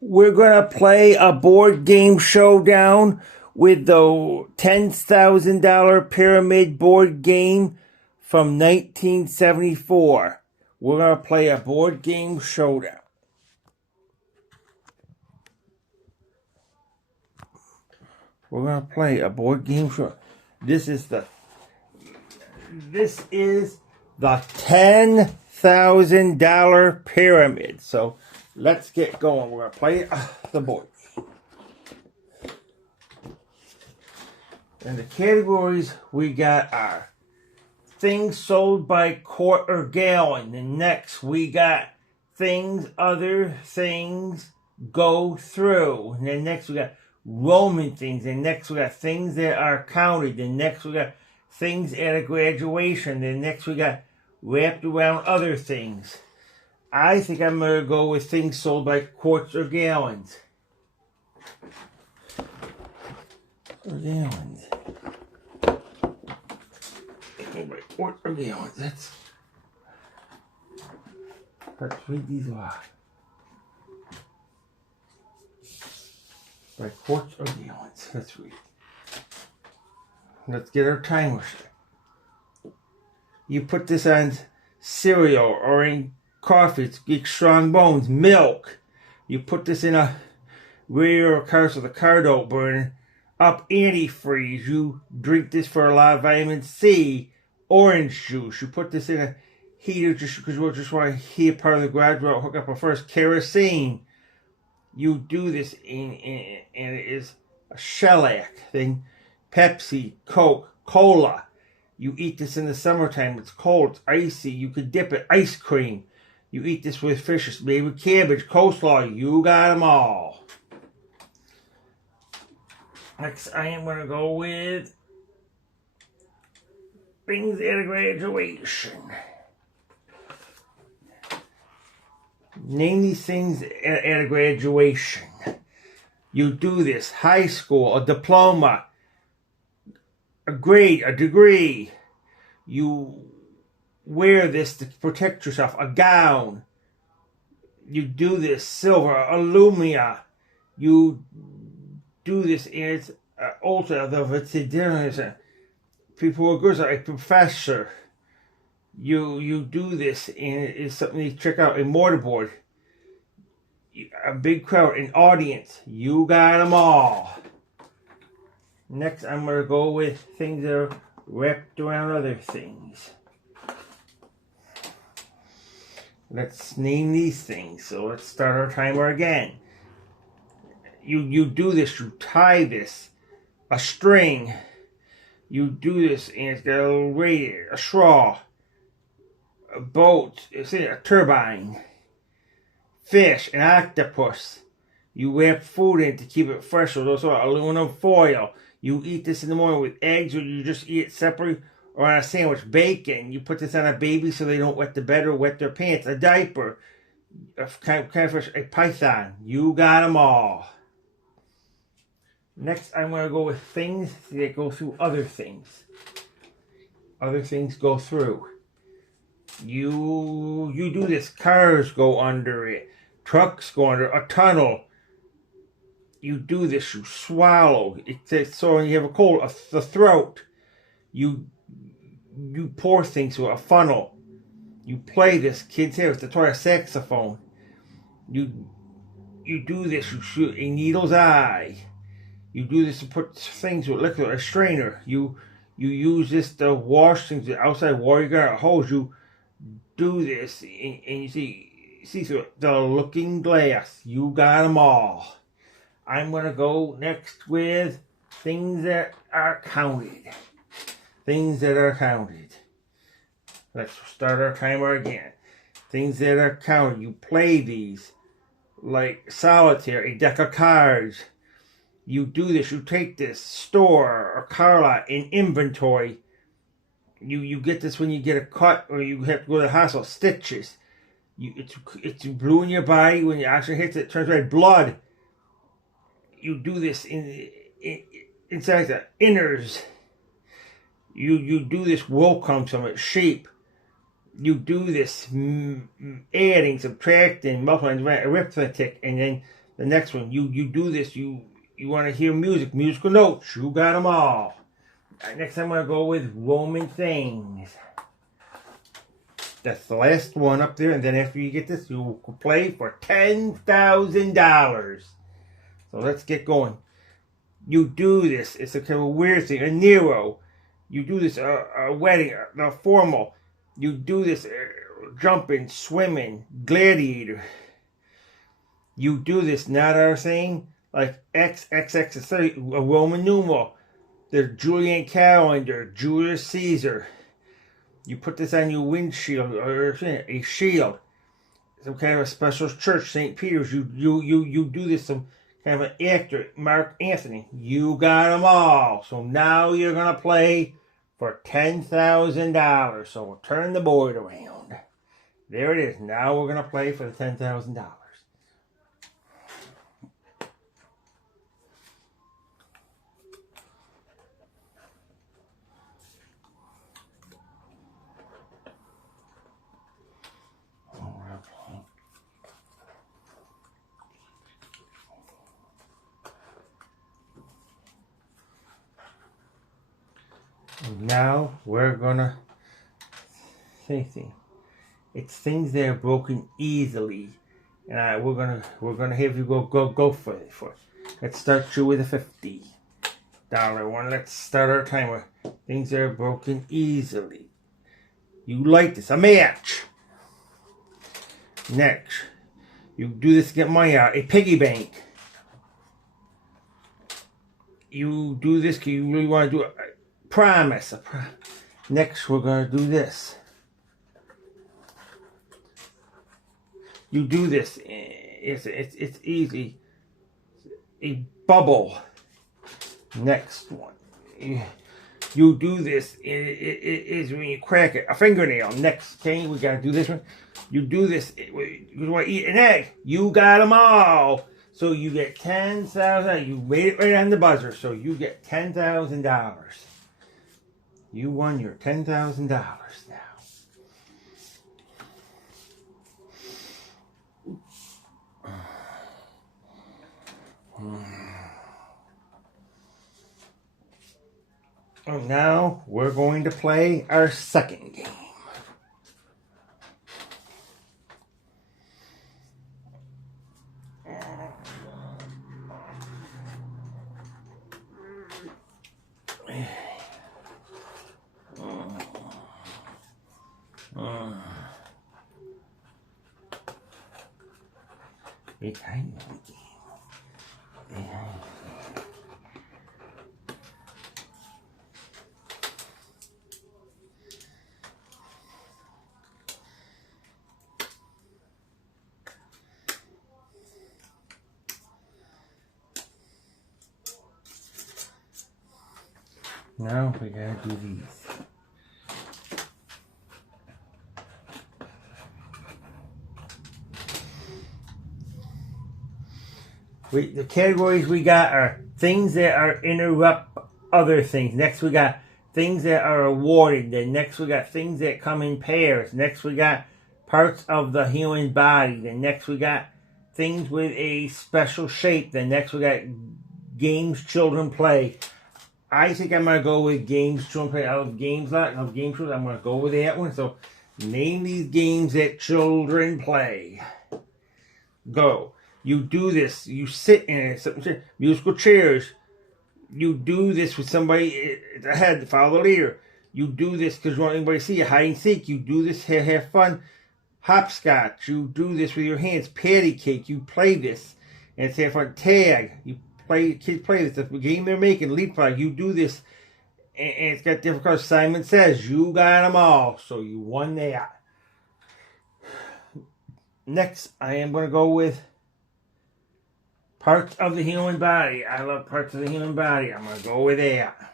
We're going to play a board game showdown with the $10,000 pyramid board game from 1974. We're going to play a board game showdown. We're going to play a board game showdown. This is the $10,000 pyramid. So let's get going. We're going to play the board. And the categories we got are things sold by quart or gallon. And next we got other things go through. And then next we got Roman things. And next we got things that are counted. And next we got things at a graduation. And next we got wrapped around other things. I think I'm going to go with things sold by quarts or gallons. Or gallons. By quarts or gallons. Let's read these off. By quarts or gallons. Let's read. Let's get our timer set. You put this on cereal or in coffee. It's get strong bones. Milk. You put this in a radiator car so the car don't burn. Up antifreeze. You drink this for a lot of vitamin C. Orange juice. You put this in a heater just because you just want to heat part of the garage without hook up a first. Kerosene. You do this and it is a shellac thing. Pepsi, Coke, Cola. You eat this in the summertime. It's cold. It's icy. You could dip it. Ice cream. You eat this with fish, maybe with cabbage, coleslaw. You got them all. Next, I am going to go with things at a graduation. Name these things at a graduation. You do this. High school, a diploma, a grade, a degree. You wear this to protect yourself. A gown. You do this. Silver, alumina. You do this, and it's also it's a different. People who are good, a professor. You do this, and it is something you check out. A mortarboard. A big crowd, an audience. You got them all. Next, I'm going to go with things that are wrapped around other things. Let's name these things. So let's start our timer again. You do this, you tie this, a string. You do this, and it's got a little radiator, a straw, a boat, it's a turbine, fish, an octopus. You wrap food in to keep it fresh with also aluminum foil. You eat this in the morning with eggs, or you just eat it separately or on a sandwich. Bacon. You put this on a baby so they don't wet the bed or wet their pants. A diaper. A kind of fish. A python. You got them all. Next, I'm going to go with things that go through other things. Other things go through. You do this. Cars go under it. Trucks go under a tunnel. You do this, you swallow. So when you have a cold, the throat. You pour things through a funnel. You play this. Kids have the toy, a saxophone. You do this, you shoot a needle's eye. You do this to put things with liquid, a strainer. You use this to wash things outside water. You got a hose. You do this, and you see through the looking glass. You got them all. I'm going to go next with things that are counted. Things that are counted. Let's start our timer again. Things that are counted. You play these like solitaire, a deck of cards. You do this. You take this store or car lot in inventory. You get this when you get a cut or you have to go to the hospital. Stitches. It's blue in your body. When your oxygen hits it, it turns red. Blood. You do this inside the inners. You do this. Wool comes from it. Sheep. You do this adding, subtracting, multiplying, arithmetic, and then The next one, you do this. You want to hear musical notes. You got them all. Next I'm going to go with Roman things. That's the last one up there, and then after you get this, you can play for $10,000. So let's get going. You do this. It's a kind of a weird thing. A Nero. You do this. A wedding. A formal. You do this. Jumping, swimming, gladiator. You do this. Not our saying like XXX, a Roman numeral. The Julian calendar, Julius Caesar. You put this on your windshield or a shield. Some kind of a special church, St. Peter's. You do this. Some kind of an actor, Mark Anthony. You got them all. So now you're gonna play for $10,000. So we'll turn the board around. There it is. Now we're gonna play for the $10,000. Now we're gonna say things. It's things that are broken easily, and we're gonna have you go for it. Let's start you with a $50 one. Let's start our timer. Things that are broken easily. You like this? A match. Next, you do this to get money out. A piggy bank. You do this because you really want to do it. Promise. Next, we're going to do this. You do this. It's easy. A bubble. Next one. You do this. It is when you crack it. A fingernail. Next, okay, we got to do this one. You do this. You want to eat an egg. You got them all. So you get $10,000. You made it right on the buzzer. So you get $10,000. You won your $10,000 now. And now we're going to play our second game. Now we gotta do these. The categories we got are things that are interrupt other things. Next we got things that are awarded. Then next we got things that come in pairs. Next we got parts of the human body. Then next we got things with a special shape. Then next we got games children play. I think I'm going to go with games children play. I love games a lot. I love game children. I'm going to go with that one. So name these games that children play. Go. You do this. You sit in it. Musical chairs. You do this with somebody ahead to follow the leader. You do this because you want anybody to see you. Hide and seek. You do this. Have fun. Hopscotch. You do this with your hands. Patty cake. You play this. And it's have fun. Tag. Kids play this. The game they're making. Leapfrog. You do this. And it's got different colors. Simon Says. You got them all. So you won that. Next, I am going to go with parts of the human body. I love parts of the human body. I'm going to go with that.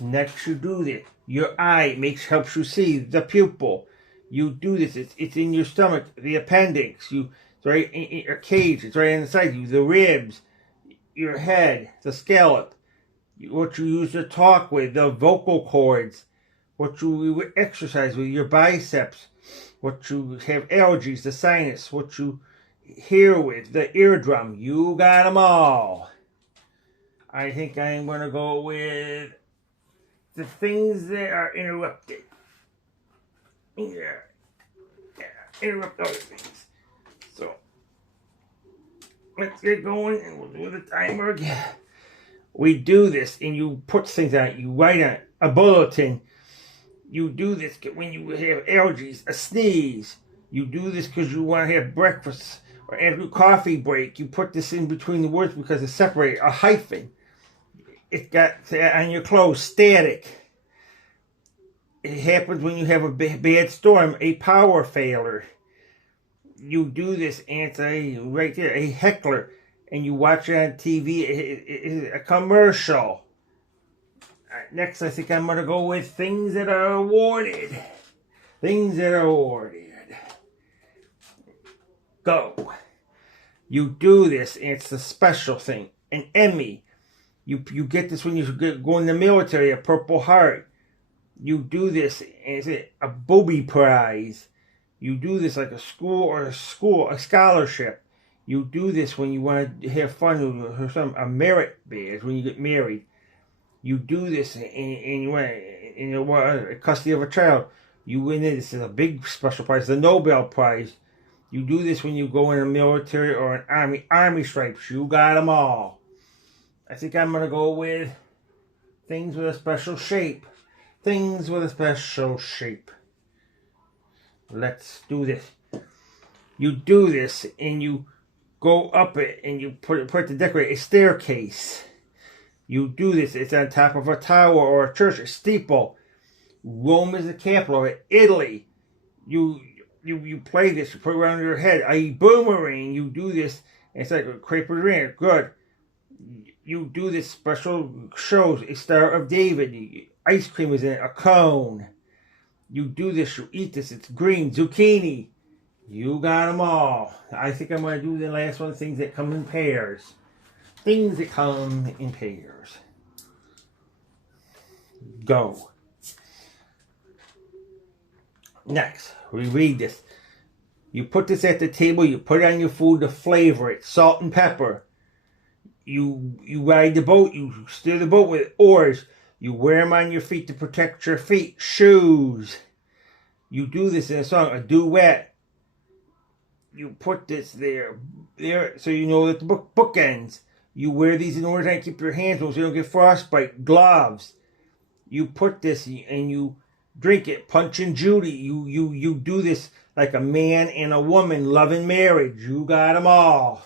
Next, you do this. Your eye helps you see. The pupil. You do this. It's in your stomach. The appendix. It's right in your cage. It's right inside you. The ribs. Your head. The scallop. What you use to talk with. The vocal cords. What you exercise with. Your biceps. What you have allergies. The sinus. What you Here with the eardrum, you got 'em all. I think I'm going to go with the things that are interrupted. Yeah, interrupt other things. So, let's get going and we'll do the timer again. We do this and you put things on it. You write on a bulletin. You do this when you have allergies, a sneeze. You do this because you want to have breakfast or after coffee break. You put this in between the words because it's separated, a hyphen. It got on your clothes, static. It happens when you have a bad storm, a power failure. You do this and it's right there, a heckler, and you watch it on TV, a commercial. Next, I think I'm going to go with things that are awarded. Things that are awarded. Go. You do this, and it's a special thing. An Emmy. You get this when you go in the military, a Purple Heart. You do this, and it's a booby prize. You do this like a scholarship. You do this when you want to have fun with a merit badge when you get married. You do this and you want custody of a child. You win it. This is a big special prize, the Nobel Prize. You do this when you go in the military or an army. Army stripes. You got them all. I think I'm going to go with things with a special shape. Things with a special shape. Let's do this. You do this and you go up it and you put to decorate a staircase. You do this. It's on top of a tower or a church, a steeple. Rome is the capital of it. Italy. You play this. You put it around your head. A boomerang. You do this. And it's like a crepe ring. Good. You do this special shows. A Star of David. Ice cream is in it. A cone. You do this. You eat this. It's green. Zucchini. You got them all. I think I'm going to do the last one. Things that come in pairs. Things that come in pairs. Go. Next, we read this. You put this at the table. You put it on your food to flavor it. Salt and pepper. You ride the boat. You steer the boat with oars. You wear them on your feet to protect your feet. Shoes. You do this in a song, a duet. You put this there, so you know that the book ends. You wear these in order to keep your hands warm so you don't get frostbite. Gloves. You put this and you drink it. Punch and Judy. You do this like a man and a woman loving marriage. You got them all.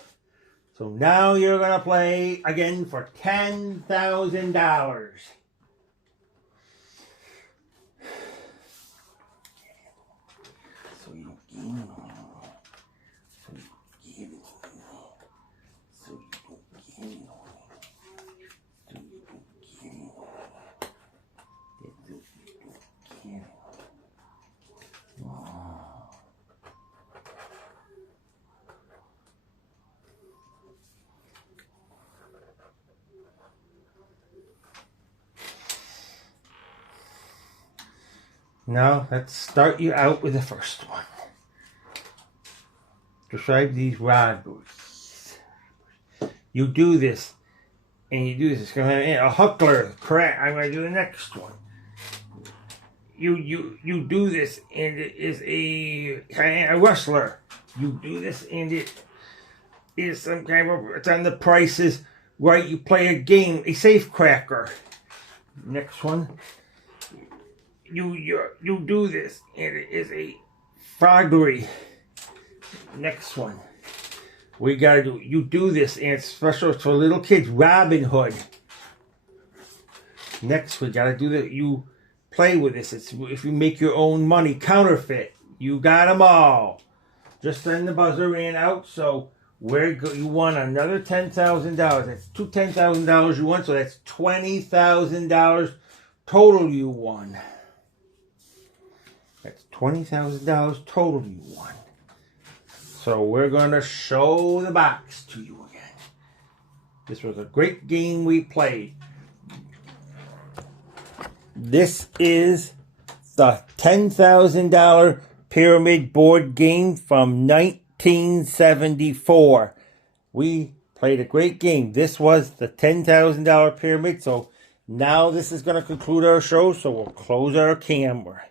So now you're going to play again for $10,000. So you gain. Now, let's start you out with the first one. Describe these robberies. You do this, and you do this. It's going to have a huckler. Correct. I'm going to do the next one. You do this, and it is a rustler. You do this, and it is some kind of, it's on the prices, right? You play a game, a safe cracker. Next one. You do this, and it is a froggery. Next one. We gotta do, you do this, and it's special for little kids, Robin Hood. Next, we gotta do that. You play with this. It's if you make your own money, counterfeit. You got them all. Just then the buzzer ran out, so you won another $10,000. That's two $10,000 you won, so that's $20,000 total you won. That's $20,000 total you won. So we're going to show the box to you again. This was a great game we played. This is the $10,000 pyramid board game from 19 1974. We played a great game. This was the $10,000 pyramid. So now this is going to conclude our show. So we'll close our camera.